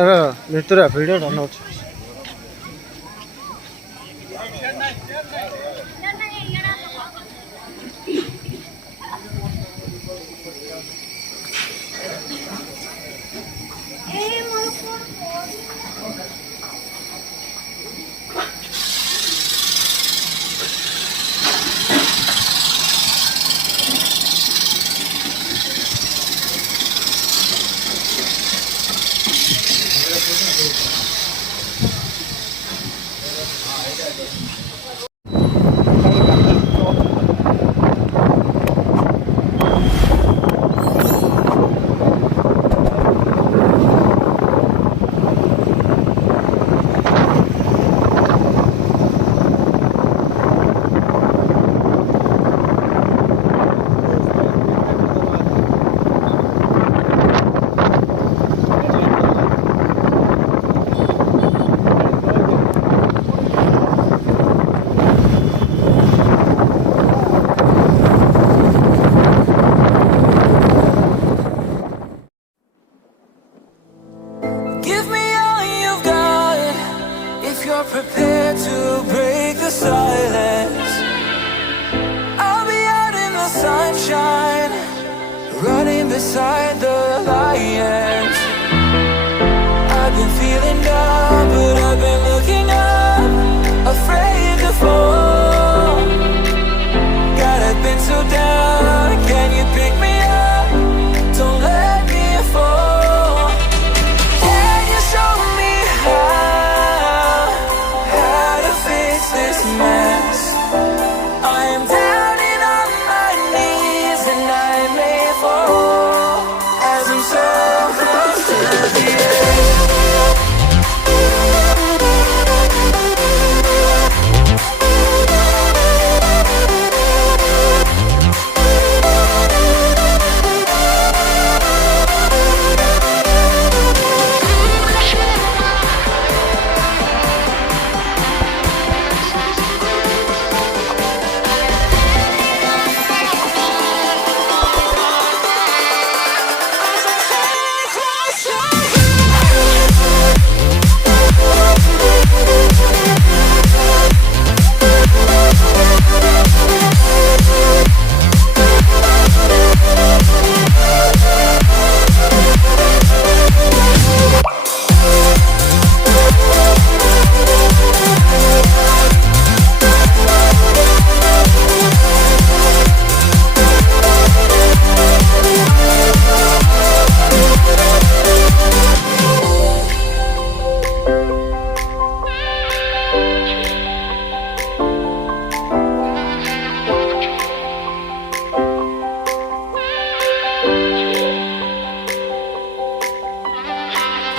ଏବେ ଭିତରେ ଭିଡ଼ିଓଟା ନଉଛି। Give me all you've got if you're prepared to break the silence. I'll be out in the sunshine, running beside the lions. I've been feeling down, but I've been looking up, afraid to fall. God, I've been so down, can you pick me up? Don't let me fall. Can you show me how to fix this mess? I am down and on my knees and I may fall as I'm so close to the edge.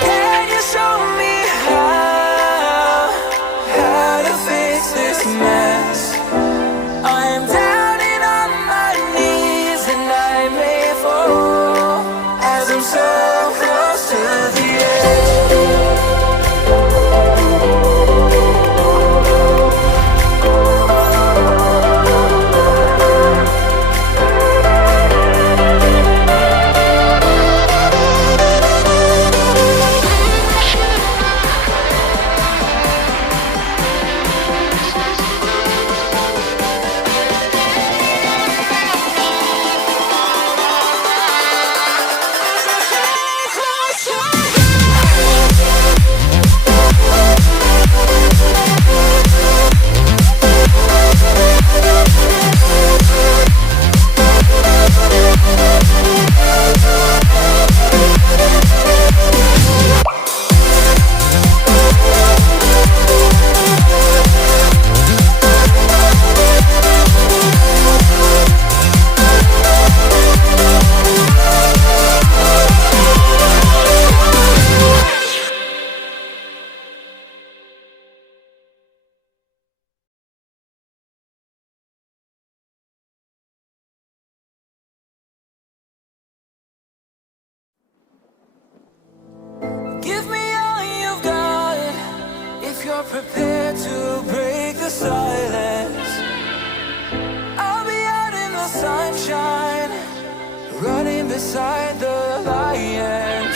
Can you show me how to fix this mess? I am down and on my knees and I may fall as I'm so close to the edge. Give me all you've got if you're prepared to break the silence. I'll be out in the sunshine, running beside the lions.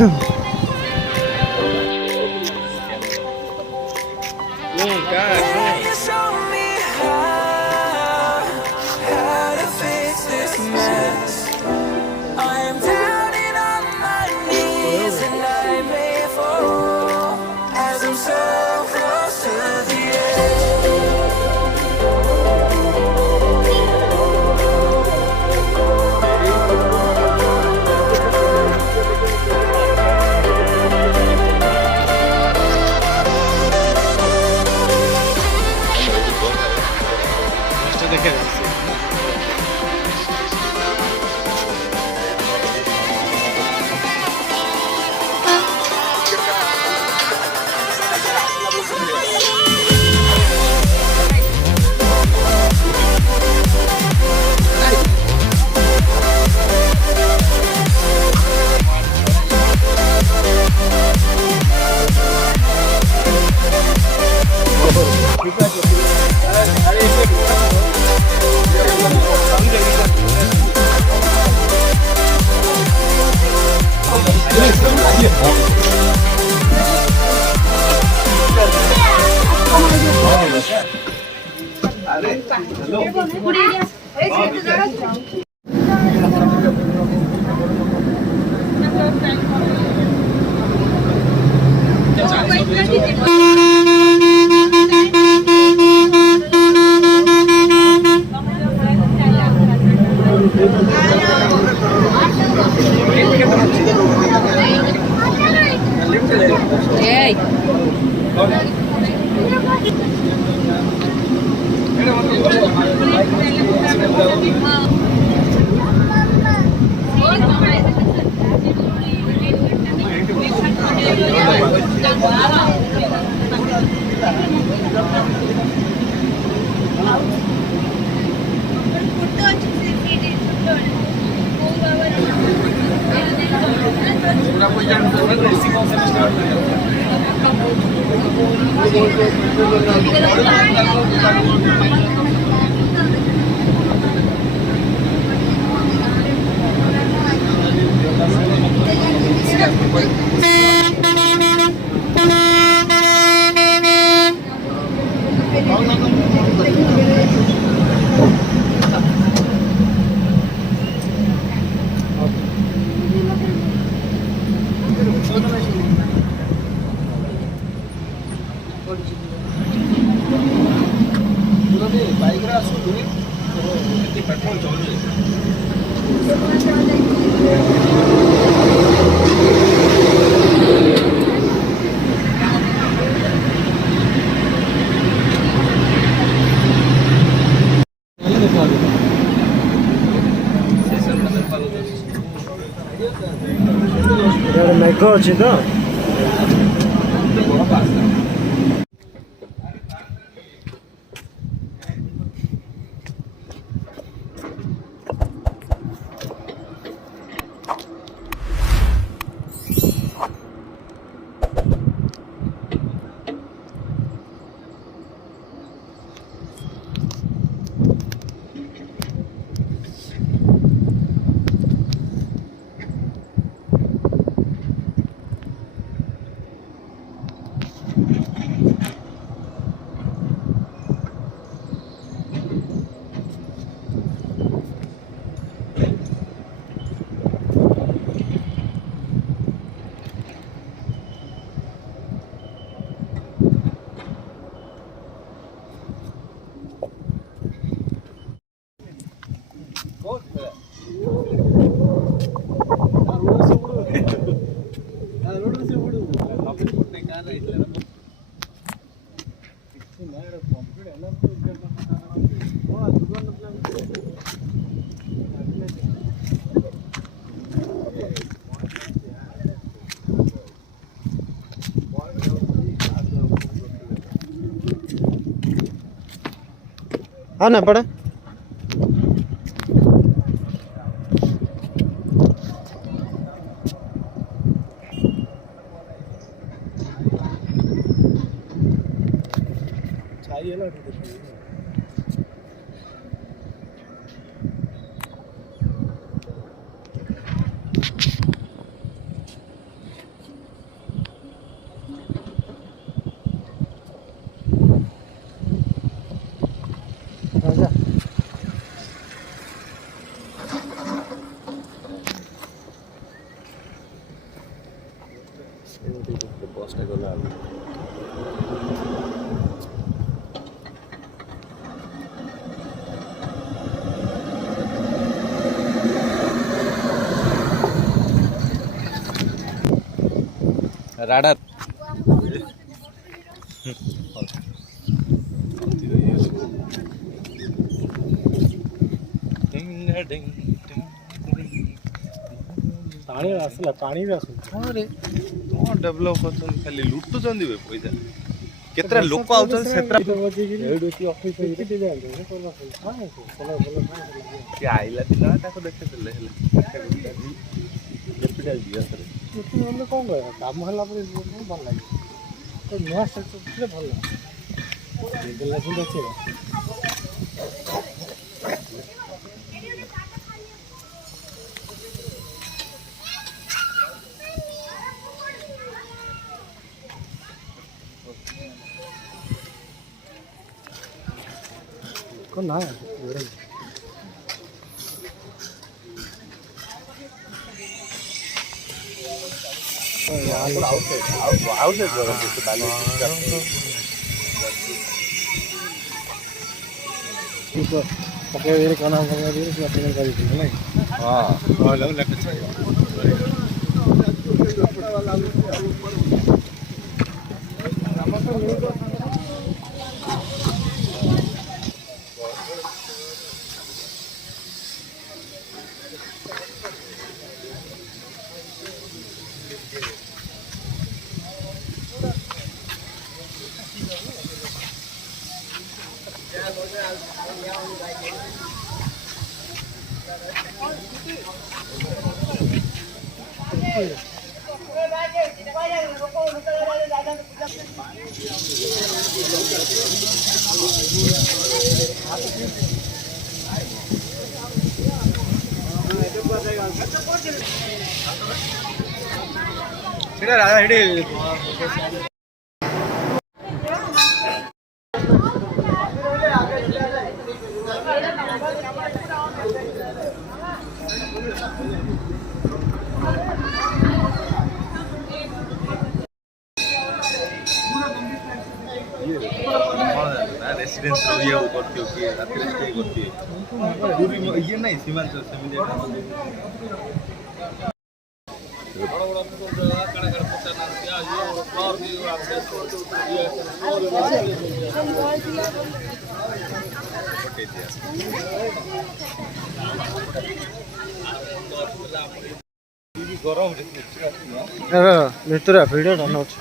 Can you show me how to fix this mess? I am down and on my knees and I may fall as I'm so close to the edge. ମେଘ ଅଛି ତ हाँ ना पड़ा radar ପାଣି ଆସିଲା ପାଣି ବି ଆସୁଛି ହଁ ରେ କ'ଣ ଡେଭଲପ୍ କରୁଛନ୍ତି ଖାଲି ଲୁଟୁଛନ୍ତି ବେ ପଇସା କେତେଟା ଲୋକ ଆଉଛନ୍ତି ସେଥିରେ କିଏ ଆଇଲା ଦିନ ତାକୁ ଦେଖିଥିଲେ ହେଲେ କ୍ୟାପିଟାଲ ଯିବା ଥରେ କ'ଣ କହିବା କାମ ହେଲା ପରେ ଭଲ ଲାଗେ ନୂଆ ଷ୍ଟ୍ରକ୍ଚର ଭଲ ଅଛି Có nói à? Vừa đây. Pakai ini kanan ini siapa yang kali ini lagi? Lalu lepas saya. Residence ये करती हो कि रात में स्टे करती है पूरी ये नहीं सीमांत सेमिनार गरम ଭିତରେ ଭିଡ଼ିଓ ରନ୍ ଅଛି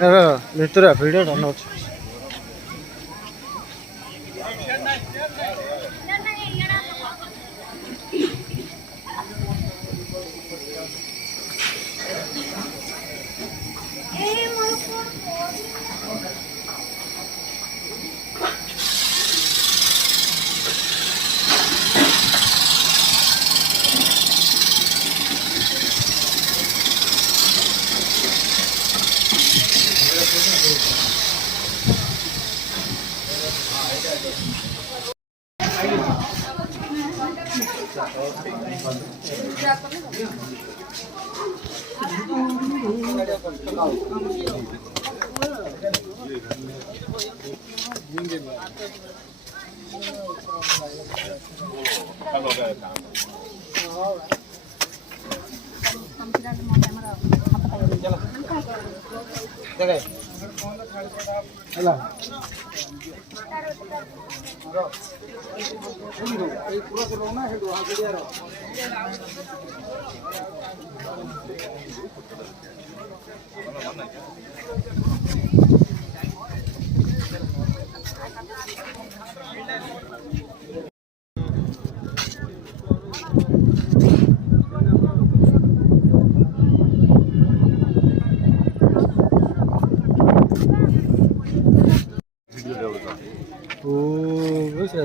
गरम ଭିତରେ ଭିଡ଼ିଓ ରନ୍ ଅଛି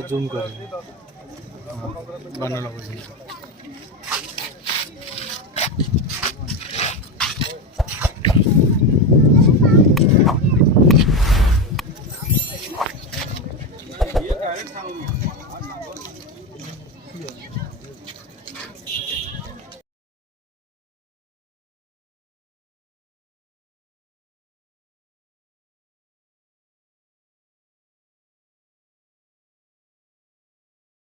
जूम कर बनाना